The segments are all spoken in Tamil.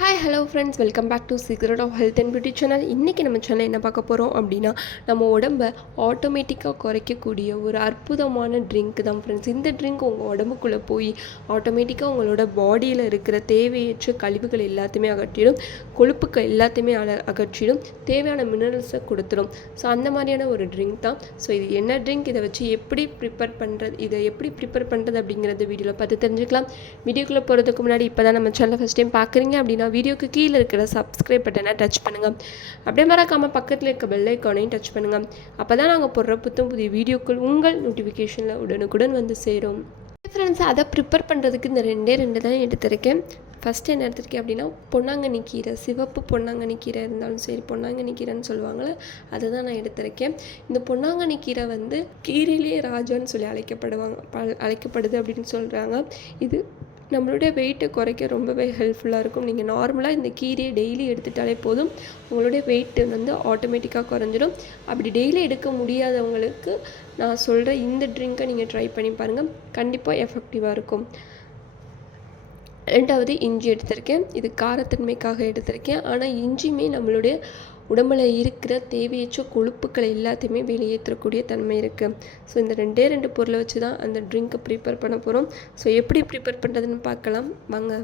Hi hello friends, welcome back to secret of health and beauty channel. இன்றைக்கி நம்ம சேனல் என்ன பார்க்க போகிறோம் அப்படின்னா, நம்ம உடம்பை ஆட்டோமேட்டிக்காக குறைக்கக்கூடிய ஒரு அற்புதமான ட்ரிங்க் தான் ஃப்ரெண்ட்ஸ். இந்த ட்ரிங்க் உங்கள் உடம்புக்குள்ளே போய் ஆட்டோமேட்டிக்காக உங்களோட பாடியில் இருக்கிற தேவையற்ற கழிவுகள் எல்லாத்தையுமே அகற்றிடும், கொழுப்புக்கள் எல்லாத்தையுமே அகற்றிடும், தேவையான மினரல்ஸை கொடுத்துரும். ஸோ அந்த மாதிரியான ஒரு ட்ரிங்க் தான். ஸோ இது என்ன ட்ரிங்க், இதை வச்சு எப்படி ப்ரிப்பேர் பண்ணுறது அப்படிங்கிறத வீடியோவில் பார்த்து தெரிஞ்சுக்கலாம். வீடியோக்குள்ளே போகிறதுக்கு முன்னாடி இப்போ தான் நம்ம சேனலை ஃபஸ்ட் டைம் பார்க்குறீங்க அப்படின்னா வீடியோக்கு கீழே இருக்கிற சப்ஸ்கிரைப் பட்டனை டச் பண்ணுங்கள். அப்படியே மறக்காமல் பக்கத்தில் இருக்க பெல் ஐக்கானையும் டச் பண்ணுங்கள். அப்போ தான் நாங்கள் போடுற புதிய வீடியோக்கள் உங்கள் நோட்டிஃபிகேஷனில் உடனுக்குடன் வந்து சேரும். ஃப்ரெண்ட்ஸ், அதை ப்ரிப்பேர் பண்ணுறதுக்கு இந்த ரெண்டு தான் எடுத்திருக்கேன். ஃபஸ்ட்டு என்ன எடுத்திருக்கேன் அப்படின்னா, பொன்னாங்கண்ணி கீரை, சிவப்பு பொன்னாங்கண்ணி கீரை இருந்தாலும் சரி, பொன்னாங்கண்ணி கீரைன்னு சொல்லுவாங்களே, அதுதான் நான் எடுத்திருக்கேன். இந்த பொன்னாங்கண்ணி கீரை வந்து கீரையிலேயே ராஜான்னு சொல்லி அழைக்கப்படுது அப்படின்னு சொல்கிறாங்க. இது நம்மளுடைய வெயிட்டை குறைக்க ரொம்பவே ஹெல்ப்ஃபுல்லாக இருக்கும். நீங்கள் நார்மலாக இந்த கீரையை டெய்லி எடுத்துட்டாலே போதும், உங்களுடைய வெயிட்டு வந்து ஆட்டோமேட்டிக்காக குறைஞ்சிடும். அப்படி டெய்லி எடுக்க முடியாதவங்களுக்கு நான் சொல்கிற இந்த ட்ரிங்க்கை நீங்கள் ட்ரை பண்ணி பாருங்கள், கண்டிப்பாக எஃபெக்டிவாக இருக்கும். ரெண்டாவது இஞ்சி எடுத்திருக்கேன். இது காரத்தன்மைக்காக எடுத்திருக்கேன். ஆனால் இஞ்சியுமே நம்மளுடைய உடம்பில் இருக்கிற தேவையற்ற கொழுப்புக்களை எல்லாத்தையுமே வெளியேற்றக்கூடிய தன்மை இருக்குது. ஸோ இந்த ரெண்டு பொருளை வச்சு தான் அந்த ட்ரிங்க்கை ப்ரிப்பேர் பண்ண போகிறோம். ஸோ எப்படி ப்ரிப்பேர் பண்ணுறதுன்னு பார்க்கலாம் வாங்க.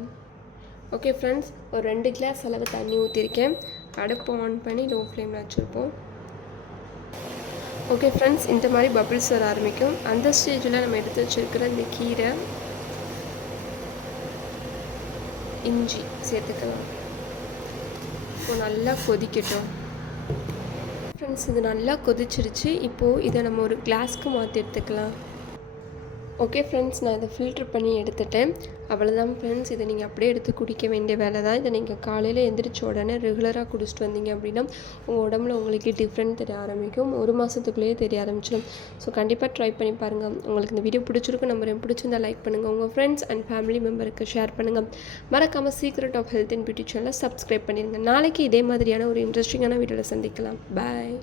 ஓகே ஃப்ரெண்ட்ஸ், ஒரு 2 கிளாஸ் அளவு தண்ணி ஊற்றிருக்கேன். அடுப்பு ஆன் பண்ணி லோ ஃப்ளேமில் வச்சுருப்போம். ஓகே ஃப்ரெண்ட்ஸ், இந்த மாதிரி பபிள்ஸ் வர ஆரம்பிக்கும். அந்த ஸ்டேஜில் நம்ம எடுத்து வச்சுருக்கிற இந்த கீரை, இஞ்சி சேர்த்துக்கலாம். இப்போ நல்லா கொதிக்கட்டும் ஃப்ரெண்ட்ஸ். இது நல்லா கொதிச்சிருச்சு. இப்போது இதை நம்ம ஒரு கிளாஸ்க்கு மாற்றி எடுத்துக்கலாம். ஓகே ஃப்ரெண்ட்ஸ், நான் இதை ஃபில்ட்ரு பண்ணி எடுத்துட்டேன். அவ்வளோதான் ஃப்ரெண்ட்ஸ். இதை நீங்கள் அப்படியே எடுத்து குடிக்க வேண்டிய வேலை தான். இதை நீங்கள் காலையில் எந்திரிச்ச உடனே ரெகுலராக குடிச்சிட்டு வந்தீங்க அப்படின்னா உங்கள் உடம்புல உங்களுக்கு டிஃப்ரெண்ட் தெரிய ஆரம்பிக்கும். 1 மாதத்துக்குள்ளேயே தெரிய ஆரம்பிச்சிடும். ஸோ கண்டிப்பாக ட்ரை பண்ணி பாருங்கள். உங்களுக்கு இந்த வீடியோ பிடிச்சிருக்கு நம்புறேன். பிடிச்சிருந்தா லைக் பண்ணுங்கள், உங்கள் ஃப்ரெண்ட்ஸ் அண்ட் ஃபேமிலி மெம்பருக்கு ஷேர் பண்ணுங்கள். மறக்காமல் secret of health and beauty சேனலை சப்ஸ்கிரைப் பண்ணிடுங்க. நாளைக்கு இதே மாதிரியான ஒரு இன்ட்ரெஸ்டிங்கான வீடியோவில் சந்திக்கலாம். பாய்.